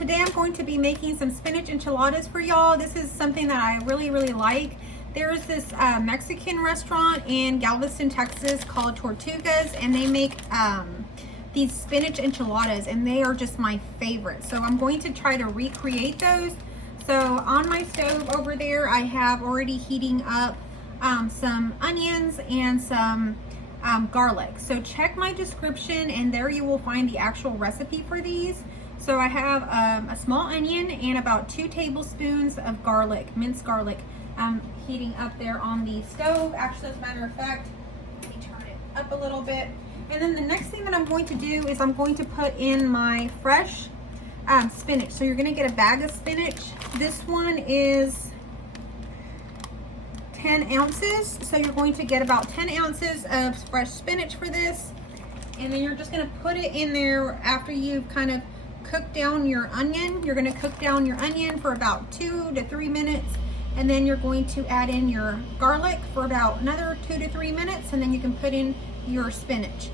today I'm going to be making some spinach enchiladas for y'all. This is something that I really like. There's this Mexican restaurant in Galveston, Texas called Tortugas, and they make these spinach enchiladas, and they are just my favorite. So I'm going to try to recreate those. So on my stove over there, I have already heating up some onions and some garlic. So check my description, and there you will find the actual recipe for these. So I have a small onion and about 2 tablespoons of garlic, minced garlic, heating up there on the stove. Actually, as a matter of fact, let me turn it up a little bit. And then the next thing that I'm going to do is I'm going to put in my fresh spinach. So you're going to get a bag of spinach. This one is 10 ounces. So you're going to get about 10 ounces of fresh spinach for this. And then you're just going to put it in there after you've kind of cooked down your onion. You're going to cook down your onion for about 2 to 3 minutes. And then you're going to add in your garlic for about another 2 to 3 minutes. And then you can put in your spinach.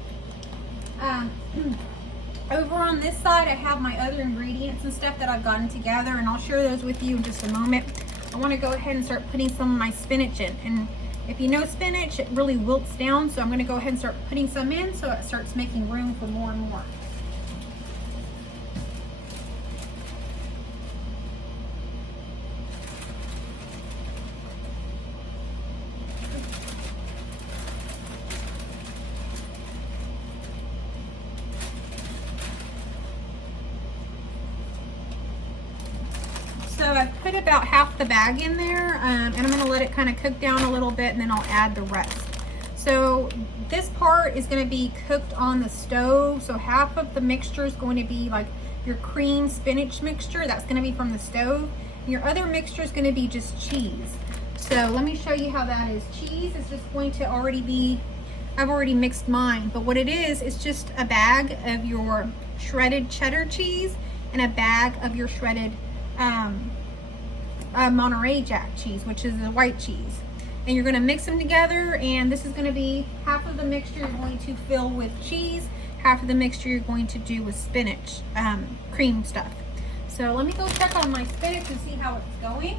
Over on this side, I have my other ingredients and stuff that I've gotten together, and I'll share those with you in just a moment. I want to go ahead and start putting some of my spinach in. And if you know spinach, it really wilts down, so I'm going to go ahead and start putting some in so it starts making room for more and more. So I've put about half the bag in there, and I'm going to let it kind of cook down a little bit, and then I'll add the rest. So this part is going to be cooked on the stove. So half of the mixture is going to be like your cream spinach mixture. That's going to be from the stove. Your other mixture is going to be just cheese. So let me show you how that is. Cheese is just going to already be, I've already mixed mine, but what it is just a bag of your shredded cheddar cheese and a bag of your shredded Monterey Jack cheese, which is the white cheese. And you're going to mix them together, and this is going to be half of the mixture you're going to fill with cheese, half of the mixture you're going to do with spinach cream stuff. So let me go check on my spinach and see how it's going.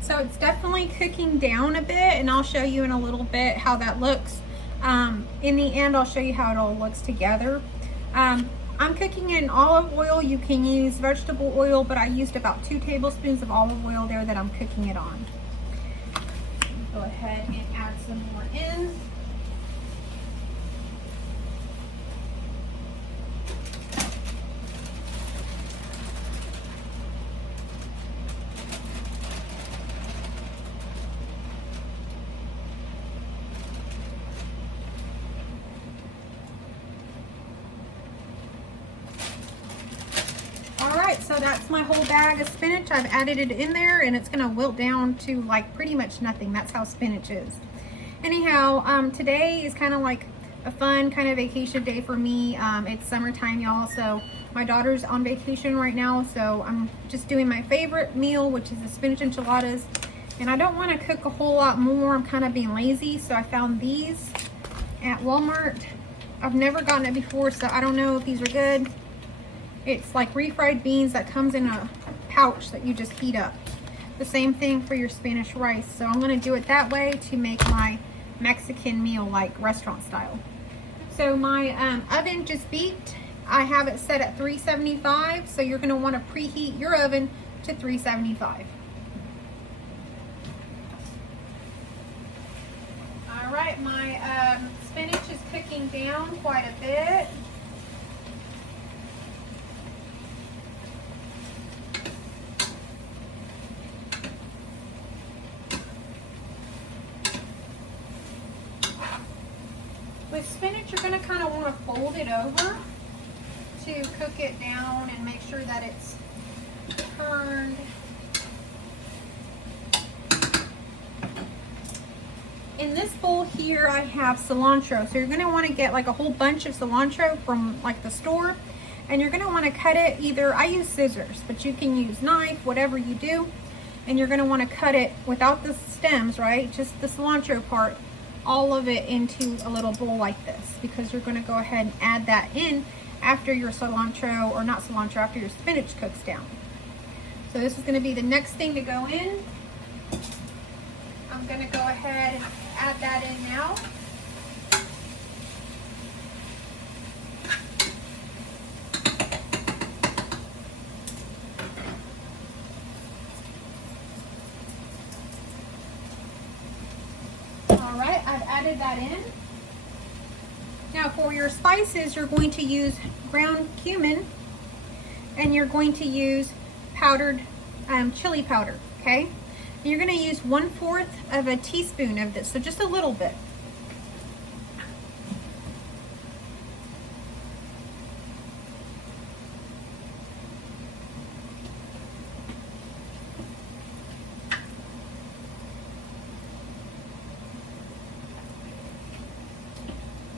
So it's definitely cooking down a bit, and I'll show you in a little bit how that looks. In the end, I'll show you how it all looks together. I'm cooking in olive oil. You can use vegetable oil, but I used about 2 tablespoons of olive oil there that I'm cooking it on. Go ahead and add some more in. So that's my whole bag of spinach. I've added it in there, and it's gonna wilt down to like pretty much nothing. That's how spinach is. Anyhow, today is kind of like a fun kind of vacation day for me. It's summertime, y'all, so my daughter's on vacation right now, so I'm just doing my favorite meal, which is the spinach enchiladas. And I don't want to cook a whole lot more. I'm kind of being lazy, so I found these at Walmart. I've never gotten it before, so I don't know if these are good. It's like refried beans that comes in a pouch that you just heat up. The same thing for your Spanish rice. So I'm going to do it that way to make my Mexican meal like restaurant style. So my oven just beeped. I have it set at 375. So you're going to want to preheat your oven to 375. All right, my spinach is cooking down quite a bit. With spinach, you're going to kind of want to fold it over to cook it down and make sure that it's turned. In this bowl here, I have cilantro. So you're going to want to get like a whole bunch of cilantro from like the store. And you're gonna wanna cut it either, I use scissors, but you can use knife, whatever you do. And you're gonna wanna cut it without the stems, right? Just the cilantro part, all of it into a little bowl like this, because you're gonna go ahead and add that in after your cilantro, or not cilantro, after your spinach cooks down. So this is gonna be the next thing to go in. I'm gonna go ahead and add that in now. All right, I've added that in. Now for your spices, you're going to use ground cumin, and you're going to use powdered chili powder, okay? And you're gonna use 1/4 of a teaspoon of this, so just a little bit.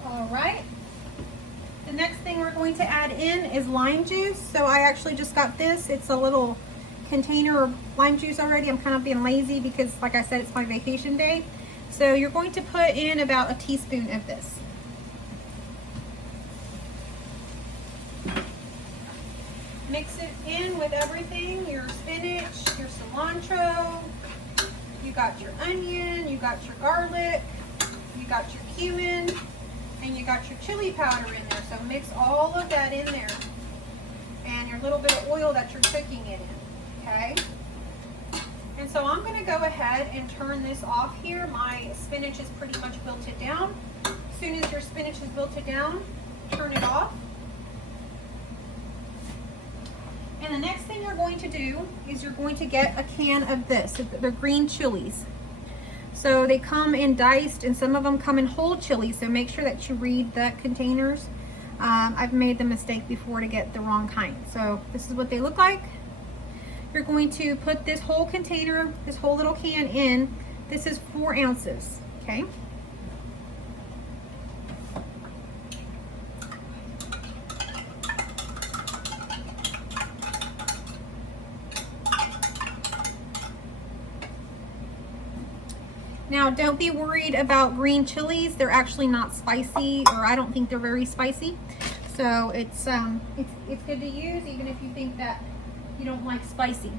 All right. The next thing we're going to add in is lime juice. So I actually just got this. It's a little container of lime juice already. I'm kind of being lazy because, like I said, it's my vacation day. So you're going to put in about a teaspoon of this. Mix it in with everything, your spinach, your cilantro, you got your onion, you got your garlic, you got your cumin, and you got your chili powder in there. So mix all of that in there, and your little bit of oil that you're cooking it in, okay? And so I'm gonna go ahead and turn this off here. My spinach is pretty much wilted down. As soon as your spinach is wilted down, turn it off. And the next thing you're going to do is you're going to get a can of this. They're green chilies. So they come in diced, and some of them come in whole chili, so make sure that you read the containers. I've made the mistake before to get the wrong kind. So this is what they look like. You're going to put this whole container, this whole little can in. This is 4 ounces, okay? Now, don't be worried about green chilies. They're actually not spicy, or I don't think they're very spicy. So it's good to use, even if you think that you don't like spicy.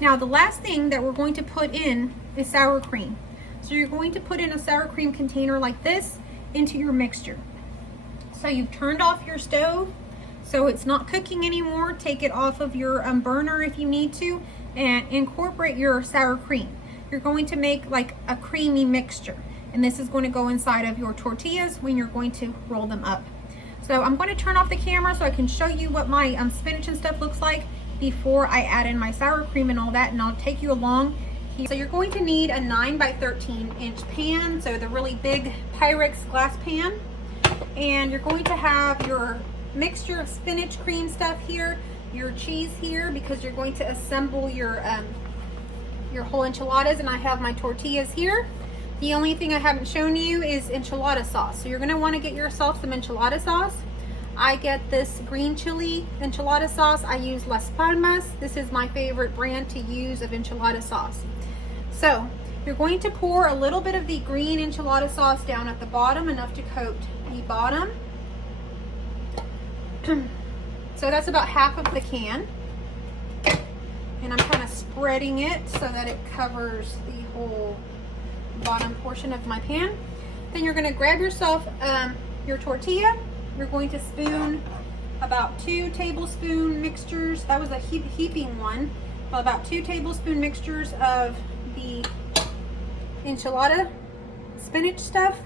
Now, the last thing that we're going to put in is sour cream. So you're going to put in a sour cream container like this into your mixture. So you've turned off your stove, so it's not cooking anymore. Take it off of your burner if you need to, and incorporate your sour cream. You're going to make like a creamy mixture, and this is going to go inside of your tortillas when you're going to roll them up. So I'm going to turn off the camera so I can show you what my spinach and stuff looks like before I add in my sour cream and all that, and I'll take you along here. So you're going to need a 9 by 13 inch pan, so the really big Pyrex glass pan, and you're going to have your mixture of spinach cream stuff here, your cheese here, because you're going to assemble your whole enchiladas, and I have my tortillas here. The only thing I haven't shown you is enchilada sauce. So you're going to want to get yourself some enchilada sauce. I get this green chili enchilada sauce. I use Las Palmas. This is my favorite brand to use of enchilada sauce. So you're going to pour a little bit of the green enchilada sauce down at the bottom, enough to coat the bottom. So that's about half of the can. And I'm kind of spreading it so that it covers the whole bottom portion of my pan. Then you're going to grab yourself your tortilla. You're going to spoon about 2 tablespoon mixtures. That was a heaping one. About 2 tablespoon mixtures of the enchilada spinach stuff,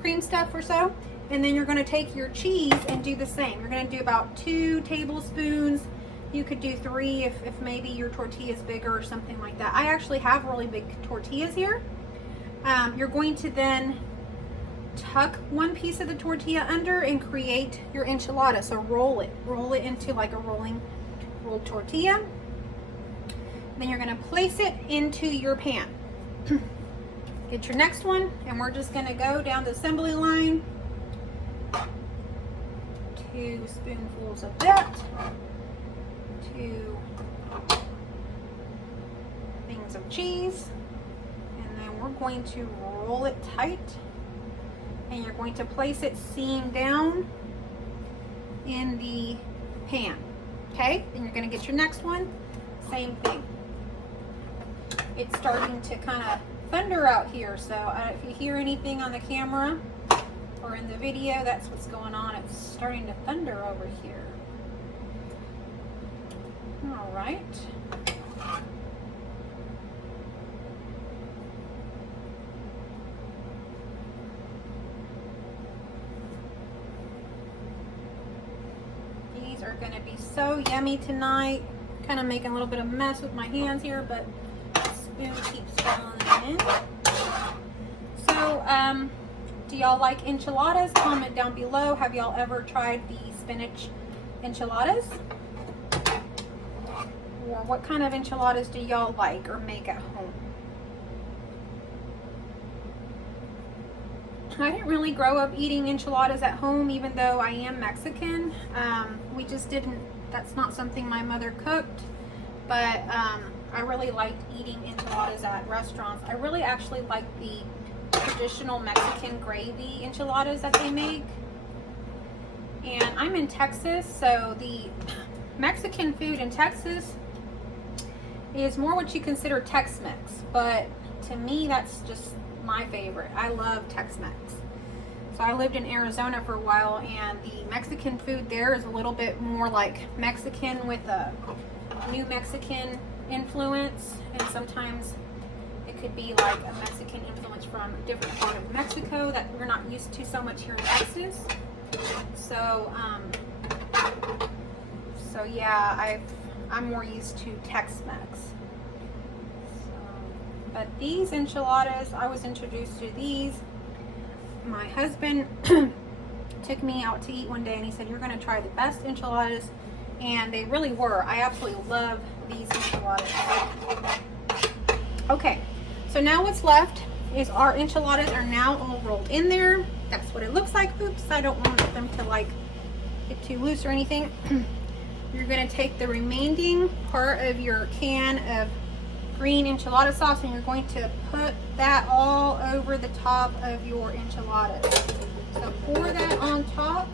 cream stuff or so. And then you're going to take your cheese and do the same. You're going to do about 2 tablespoons. You could do 3 if maybe your tortilla is bigger or something like that. I actually have really big tortillas here. You're going to then tuck one piece of the tortilla under and create your enchilada. So roll it into like a rolled tortilla. Then you're going to place it into your pan. Get your next one, and we're just going to go down the assembly line. 2 spoonfuls of that. 2 things of cheese. And then we're going to roll it tight. And you're going to place it seam down in the pan. Okay? Then you're going to get your next one. Same thing. It's starting to kind of thunder out here, so if you hear anything on the camera or in the video, that's what's going on. It's starting to thunder over here. All right. These are going to be so yummy tonight. Kind of making a little bit of a mess with my hands here, but the spoon keeps falling in. So, do y'all like enchiladas? Comment down below. Have y'all ever tried the spinach enchiladas? Or what kind of enchiladas do y'all like or make at home? I didn't really grow up eating enchiladas at home, even though I am Mexican. We just didn't, that's not something my mother cooked, but I really liked eating enchiladas at restaurants. I really actually like the traditional Mexican gravy enchiladas that they make. And I'm in Texas, so the Mexican food in Texas is more what you consider Tex-Mex, but to me that's just my favorite. I love Tex-Mex. So I lived in Arizona for a while, and the Mexican food there is a little bit more like Mexican with a New Mexican influence, and sometimes it could be like a Mexican influence from a different part of Mexico that we're not used to so much here in Texas. So, yeah, I'm more used to Tex-Mex. But these enchiladas, I was introduced to these. My husband took me out to eat one day and he said, you're going to try the best enchiladas. And they really were. I absolutely love these enchiladas. Okay, so now what's left is our enchiladas are now all rolled in there. That's what it looks like. Oops, I don't want them to like get too loose or anything. You're going to take the remaining part of your can of green enchilada sauce and you're going to put that all over the top of your enchiladas. So pour that on top.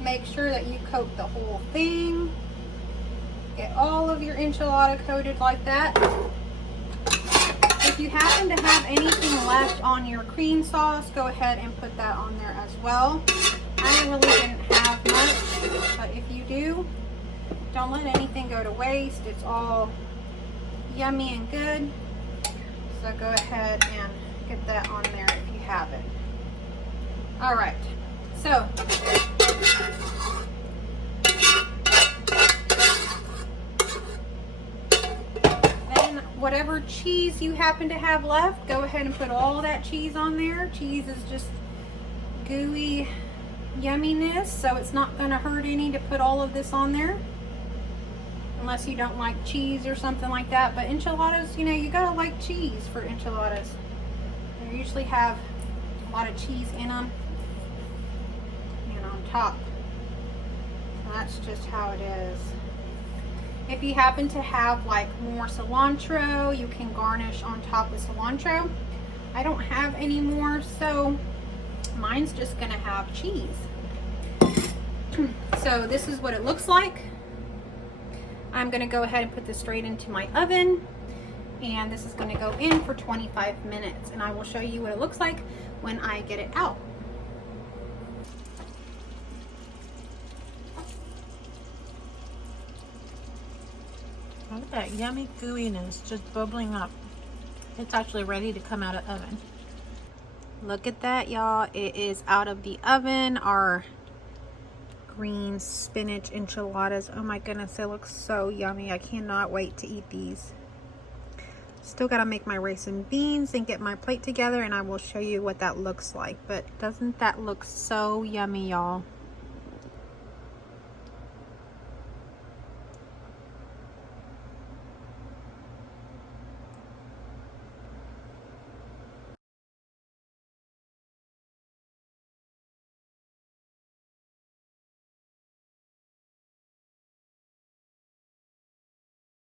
Make sure that you coat the whole thing. Get all of your enchilada coated like that. If you happen to have anything left on your cream sauce, go ahead and put that on there as well. I really didn't have much, but if you do, don't let anything go to waste. It's all yummy and good. So go ahead and get that on there if you have it. All right, so then whatever cheese you happen to have left, go ahead and put all that cheese on there. Cheese is just gooey yumminess, so it's not going to hurt any to put all of this on there. Unless you don't like cheese or something like that. But enchiladas, you know, you gotta like cheese for enchiladas. They usually have a lot of cheese in them and on top. So that's just how it is. If you happen to have like more cilantro, you can garnish on top with cilantro. I don't have any more, so mine's just gonna have cheese. So this is what it looks like. I'm going to go ahead and put this straight into my oven, and this is going to go in for 25 minutes, and I will show you what it looks like when I get it out. Look at that yummy gooiness just bubbling up. It's actually ready to come out of the oven. Look at that, y'all. It is out of the oven. Our green spinach enchiladas. Oh my goodness, they look so yummy. I cannot wait to eat these. Still gotta make my rice and beans and get my plate together, and I will show you what that looks like. But doesn't that look so yummy, y'all?